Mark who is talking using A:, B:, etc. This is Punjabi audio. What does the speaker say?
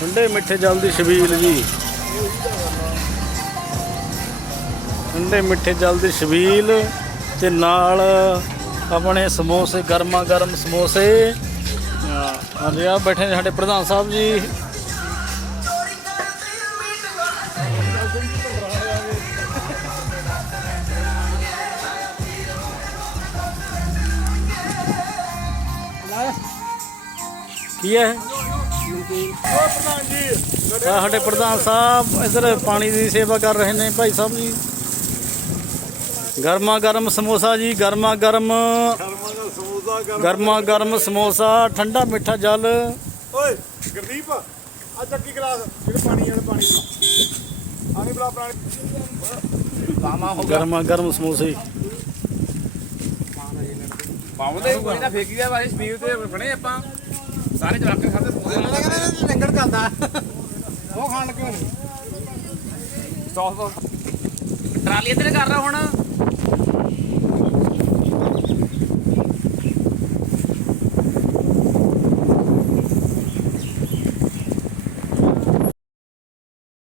A: ਠੰਡੇ ਮਿੱਠੇ ਜਲ ਦੀ ਛਬੀਲ ਜੀ। ਠੰਡੇ ਮਿੱਠੇ ਜਲ ਦੀ ਛਬੀਲ ਤੇ ਨਾਲ ਆਪਣੇ ਸਮੋਸੇ, ਗਰਮਾ ਗਰਮ ਸਮੋਸੇ। ਹਾਂਜੀ ਆ ਬੈਠੇ ਨੇ ਸਾਡੇ ਪ੍ਰਧਾਨ ਸਾਹਿਬ ਜੀ। ਕੀ ਹੈ ਸਾਡੇ ਪ੍ਰਧਾਨ ਸਾਹਿਬ ਇੱਧਰ ਪਾਣੀ ਦੀ ਸੇਵਾ ਕਰ ਰਹੇ ਨੇ ਭਾਈ ਸਾਹਿਬ ਜੀ। ਗਰਮਾ ਗਰਮ ਸਮੋਸਾ ਜੀ, ਗਰਮਾ ਗਰਮ ਸਮੋਸਾ, ਠੰਡਾ ਮਿੱਠਾ ਜਲ।
B: ਓਏ ਗੁਰਦੀਪ ਆ ਚੱਕੀ ਗਲਾਸ ਜਿਹੜੇ ਪਾਣੀ ਵਾਲੇ ਪਾਣੀ ਆਣੀ ਬਲਾ ਪਾਣੀ
A: ਗਰਮਾ ਗਰਮ ਸਮੋਸੇ
C: ਪਾਉਂਦੇ ਕੋਈ ਨਾ ਫੇਕੀ ਗਿਆ ਬਾਈ ਸਪੀਡ ਤੇ ਬਣੇ ਆਪਾਂ ਸਾਰੇ ਜਵਾਕ ਖਾਦੇ ਸਮੋਸੇ ਲੰਗੜ ਚੱਲਦਾ ਉਹ ਖਾਣ ਕਿਉਂ ਨਹੀਂ 100 ਟਰਾਲੀ ਇੱਧਰ ਕਰ ਰਹਾ ਹੁਣ।